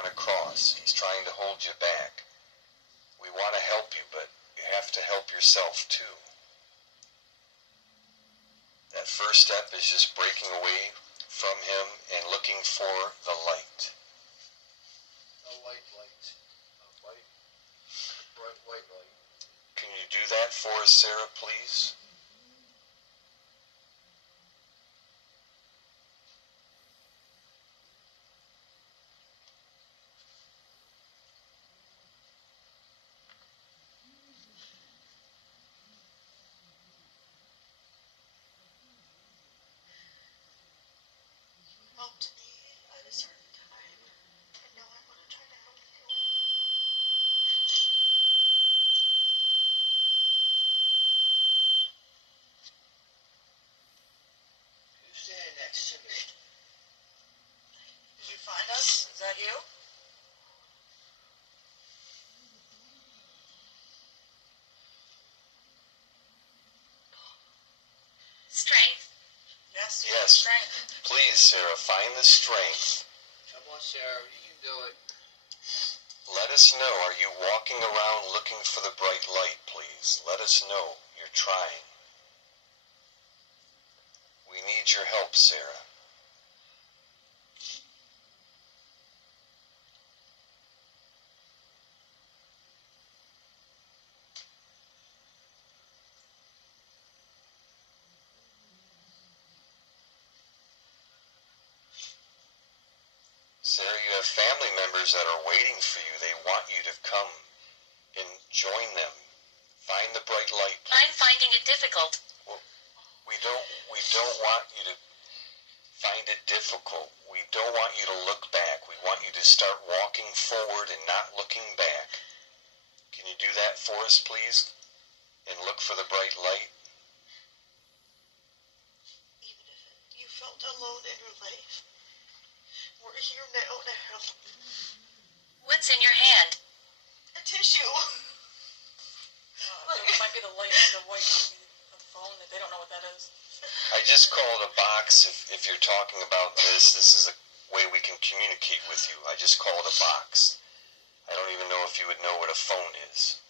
want to cross. He's trying to hold you back. We want to help you, but you have to help yourself too. That first step is just breaking away from him and looking for the light. A white light. A white, bright white light. Can you do that for us, Sarah, please? Up to me at a certain time. I know I want to try to help you. Who's standing next to me? Did you find us? Is that you? Strength. Yes. Yes. Strength. Please, Sarah, find the strength. Come on, Sarah, you can do it. Let us know. Are you walking around looking for the bright light, please? Let us know. You're trying. We need your help, Sarah. Sarah, you have family members that are waiting for you. They want you to come and join them. Find the bright light, please. I'm finding it difficult. Well, we don't want you to find it difficult. We don't want you to look back. We want you to start walking forward and not looking back. Can you do that for us, please? And look for the bright light? Even if you felt alone in your life, we're here now to help. What's in your hand? A tissue. It might be the light, the white on the phone. They don't know what that is. I just call it a box. If you're talking about this is a way we can communicate with you. I just call it a box. I don't even know if you would know what a phone is.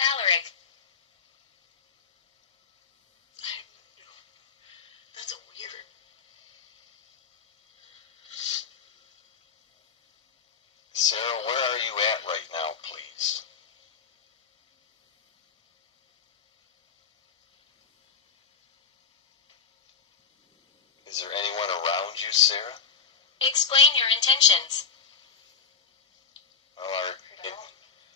Alaric. That's a weird. Sarah, where are you at right now, please? Is there anyone around you, Sarah? Explain your intentions. Well,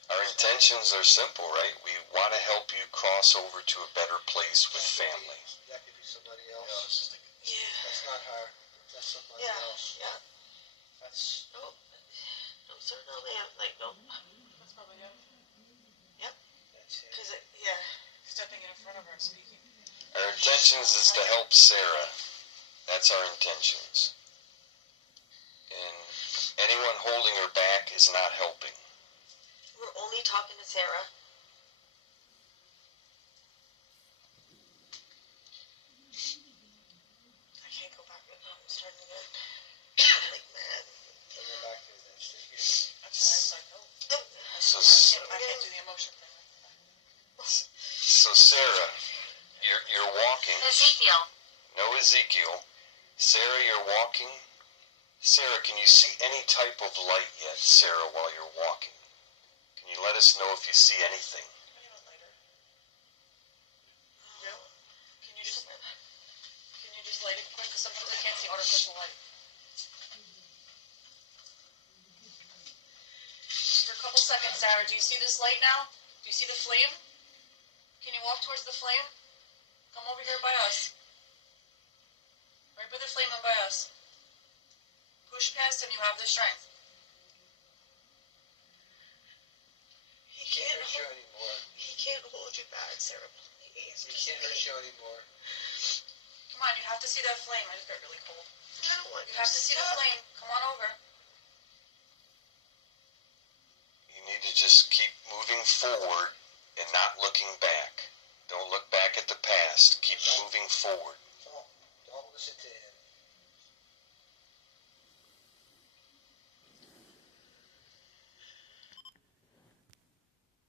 our intentions are simple, right? We want to help you cross over to a better place with family. That could be somebody else. Yeah. That's not her. That's somebody else. Yeah. That's... No. No, sir, no, ma'am. Like, no. That's probably him. Yep. That's it. Because, yeah. Stepping in front of her and speaking. Our intentions is to help Sarah. That's our intentions. And anyone holding her back is not helping. We're only talking to Sarah. I can't go back. I'm starting to get like mad. Go back there then. Stay here. I'm sorry, it's like, oh. So, I can't do the emotion thing. so Sarah, you're walking. Ezekiel. No, Ezekiel. Sarah, you're walking. Sarah, can you see any type of light yet, Sarah, while you're walking? Can you let us know if you see anything? I need a lighter. Yeah. Can you just light it quick? Because sometimes I can't see artificial light. Just for a couple seconds, Sarah. Do you see this light now? Do you see the flame? Can you walk towards the flame? Come over here by us. Right by the flame and by us. Push past and you have the strength. He can't hurt you hold, anymore. he can't hold you back, Sarah, please. He can't hurt you anymore. Come on, you have to see that flame. I just got really cold. I don't want You have to see the flame. Come on over. You need to just keep moving forward and not looking back. Don't look back at the past. Keep moving forward. Don't listen to